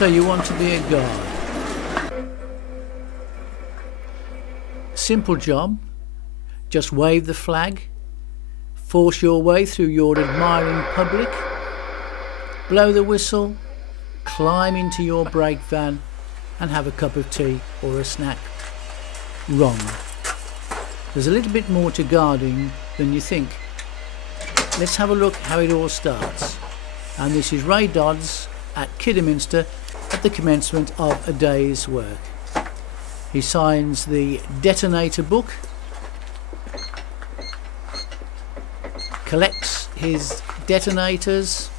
So you want to be a guard. Simple job. Just wave the flag, force your way through your admiring public, blow the whistle, climb into your brake van and have a cup of tea or a snack. Wrong. There's a little bit more to guarding than you think. Let's have a look how it all starts. And this is Ray Dodds at Kidderminster at the commencement of a day's work. He signs the detonator book, collects his detonators,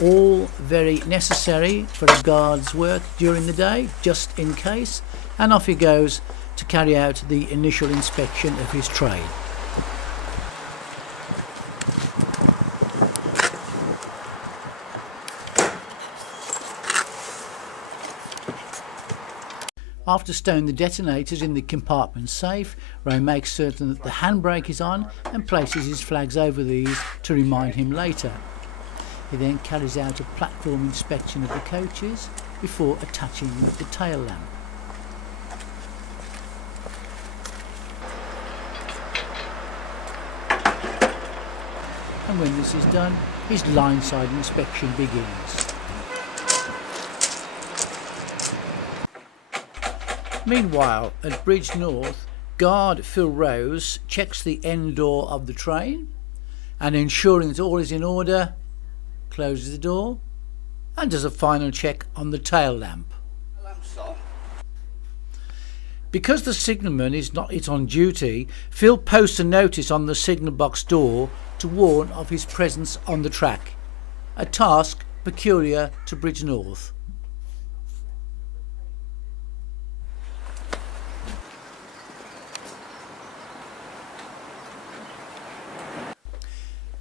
all very necessary for a guard's work during the day, just in case, and off he goes to carry out the initial inspection of his trade. After stowing the detonators in the compartment safe, Ray makes certain that the handbrake is on and places his flags over these to remind him later. He then carries out a platform inspection of the coaches before attaching the tail lamp. And when this is done, his line-side inspection begins. Meanwhile, at Bridge North, guard Phil Rose checks the end door of the train and, ensuring that all is in order, closes the door and does a final check on the tail lamp. Because the signalman is not on duty, Phil posts a notice on the signal box door to warn of his presence on the track, a task peculiar to Bridge North.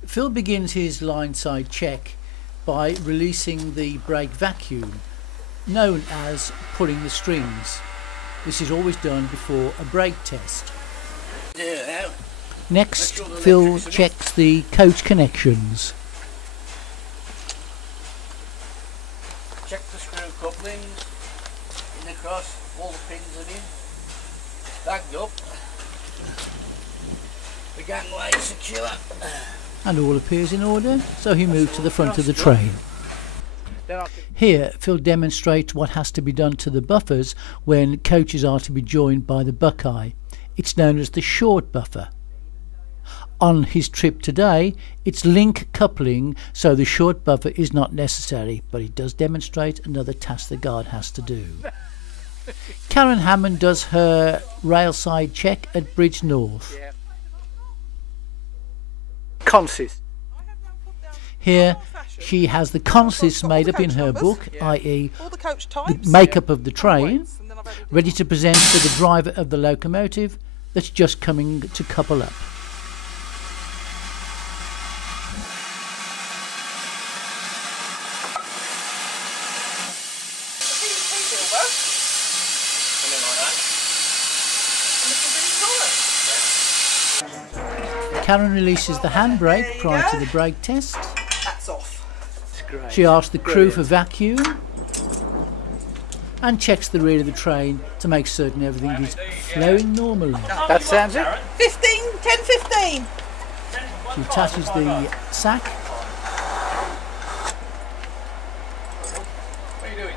Phil begins his line-side check by releasing the brake vacuum, known as pulling the strings. This is always done before a brake test. Next, Phil checks the coach connections. Check the screw couplings, in across, all the pins are in, bagged up, the gangway secure. And all appears in order, so he moves to the front of the train. Here, Phil demonstrates what has to be done to the buffers when coaches are to be joined by the Buckeye. It's known as the short buffer. On his trip today, it's link coupling, so the short buffer is not necessary, but it does demonstrate another task the guard has to do. Karen Hammond does her railside check at Bridge North. Consist. Here she has the consist made up in her book, i.e. the makeup of the train, ready to present to the driver of the locomotive that's just coming to couple up. Karen releases the handbrake prior to the brake test. That's off. She asks the crew for vacuum and checks the rear of the train to make certain everything is flowing normally. That sounds it. 10:15. She attaches the sack. What are you doing?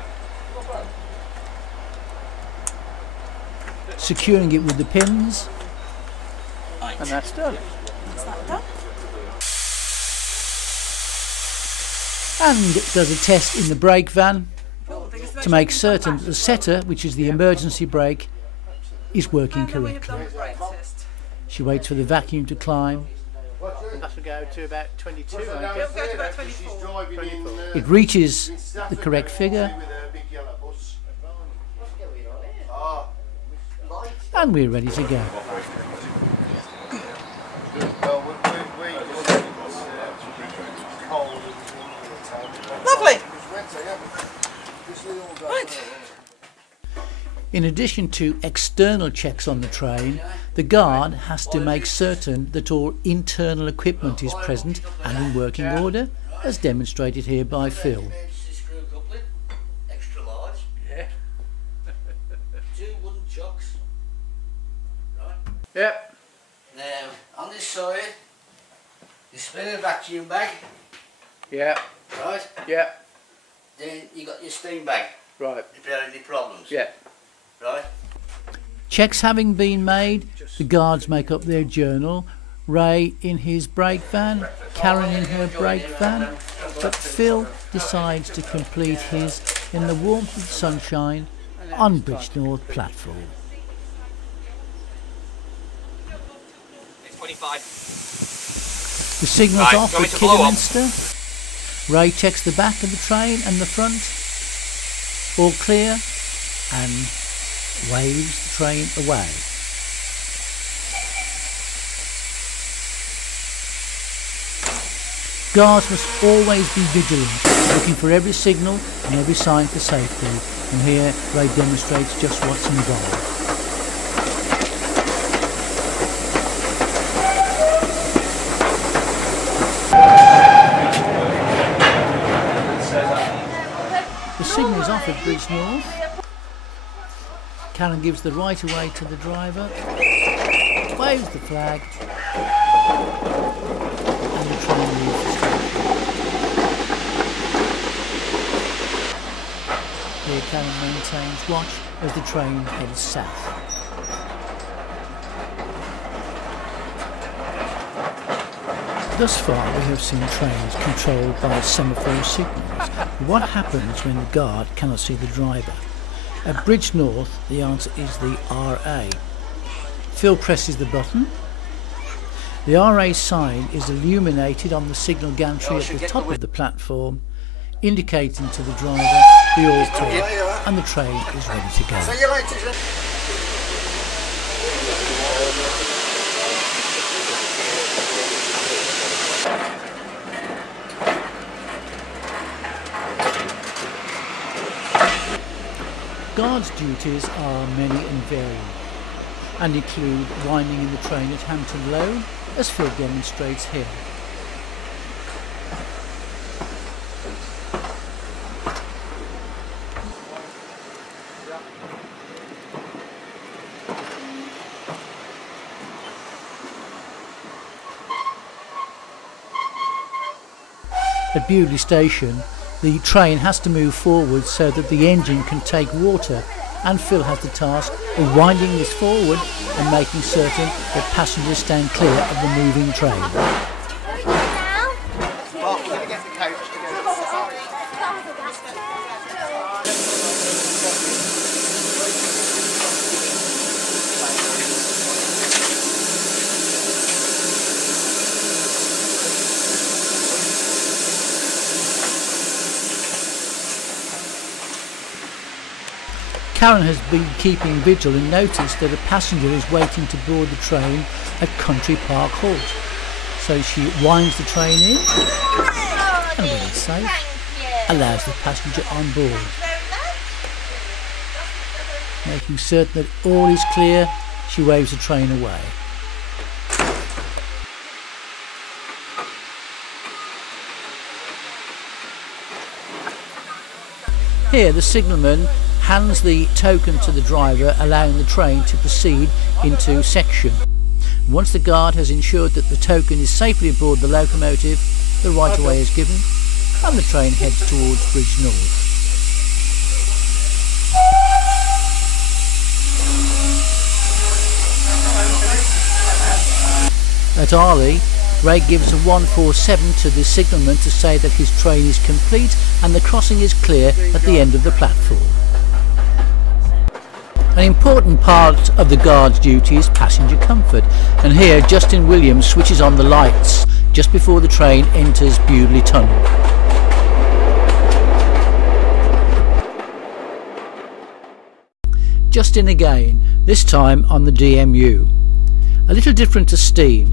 Securing it with the pins. And that's done. And does a test in the brake van to make certain that the setter, which is the emergency brake, is working correctly. She waits for the vacuum to climb. That will go to about 22. It reaches the correct figure. And we're ready to go. Lovely. Right. In addition to external checks on the train, the guard has to make certain that all internal equipment is present and in working order, as demonstrated here by Phil. Yep. Now, on this side, you spin a vacuum bag, Yeah. right? Yeah. Then you got your steam bag, Right. if there are any problems, Yeah. right? Checks having been made, the guards make up their journal. Ray in his brake van, Karen in her brake van, but Phil decides to complete his in the warmth of the sunshine on Bridge North platform. 25. The signal's Right, off do you want at me to blow up? Kidderminster. Ray checks the back of the train and the front, all clear, and waves the train away. Guards must always be vigilant, looking for every signal and every sign for safety, and here Ray demonstrates just what's involved. The signal is off at Bridge North. Karen gives the right of way to the driver, waves the flag, and the train leaves the station. Here Karen maintains watch as the train heads south. Thus far we have seen trains controlled by semaphore signals. What happens when the guard cannot see the driver? At Bridge North the answer is the RA. Phil presses the button. The RA sign is illuminated on the signal gantry at the top of the platform, indicating to the driver the all clear, and the train is ready to go. See you later. Guards' duties are many and varied, and include winding in the train at Hampton Low, as Phil demonstrates here. At Bewley Station, the train has to move forward so that the engine can take water, and Phil has the task of winding this forward and making certain that passengers stand clear of the moving train. Well, we're going to get the coach to go. Karen has been keeping vigil and noticed that a passenger is waiting to board the train at Country Park Halt. So she winds the train in and, when it's safe, allows the passenger on board. Making certain that all is clear, she waves the train away. Here the signalman hands the token to the driver, allowing the train to proceed into section. Once the guard has ensured that the token is safely aboard the locomotive, the right of way is given and the train heads towards Bridge North. At Arley, Ray gives a 147 to the signalman to say that his train is complete and the crossing is clear at the end of the platform. An important part of the guard's duty is passenger comfort, and here Justin Williams switches on the lights just before the train enters Bewley Tunnel. Justin again, this time on the DMU. A little different to steam,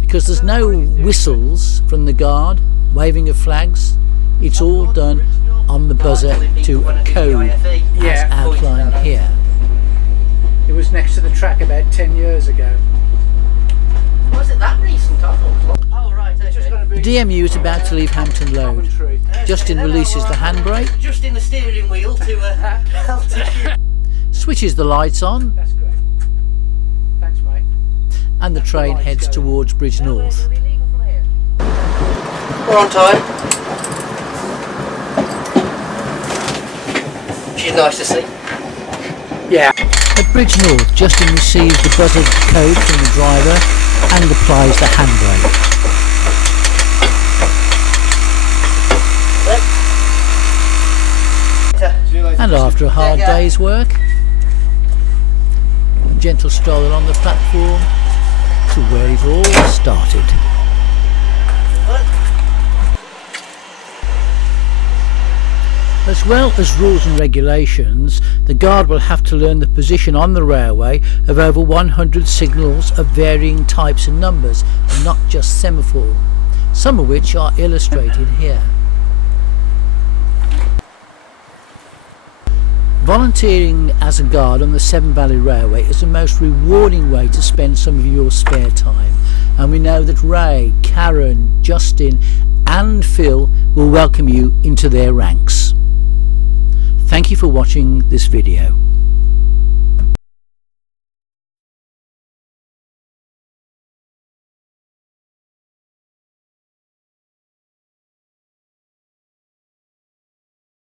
because there's no whistles from the guard, waving of flags. It's all done on the buzzer to a code as outlined here. It was next to the track about 10 years ago. Was it that recent? I thought. Oh, right. The DMU is about to leave Hampton Load. Justin releases the handbrake, Just in the steering wheel to switches the lights on, That's great. Thanks, mate. and the train heads towards Bridge North. We're on time. Which is nice to see. Yeah. At Bridge North, Justin receives the buzzer code from the driver and applies the handbrake. And after a hard day's work, a gentle stroll along the platform to where it all started. As well as rules and regulations, the guard will have to learn the position on the railway of over 100 signals of varying types and numbers, and not just semaphore, some of which are illustrated here. Volunteering as a guard on the Severn Valley Railway is the most rewarding way to spend some of your spare time, and we know that Ray, Karen, Justin and Phil will welcome you into their ranks. Thank you for watching this video.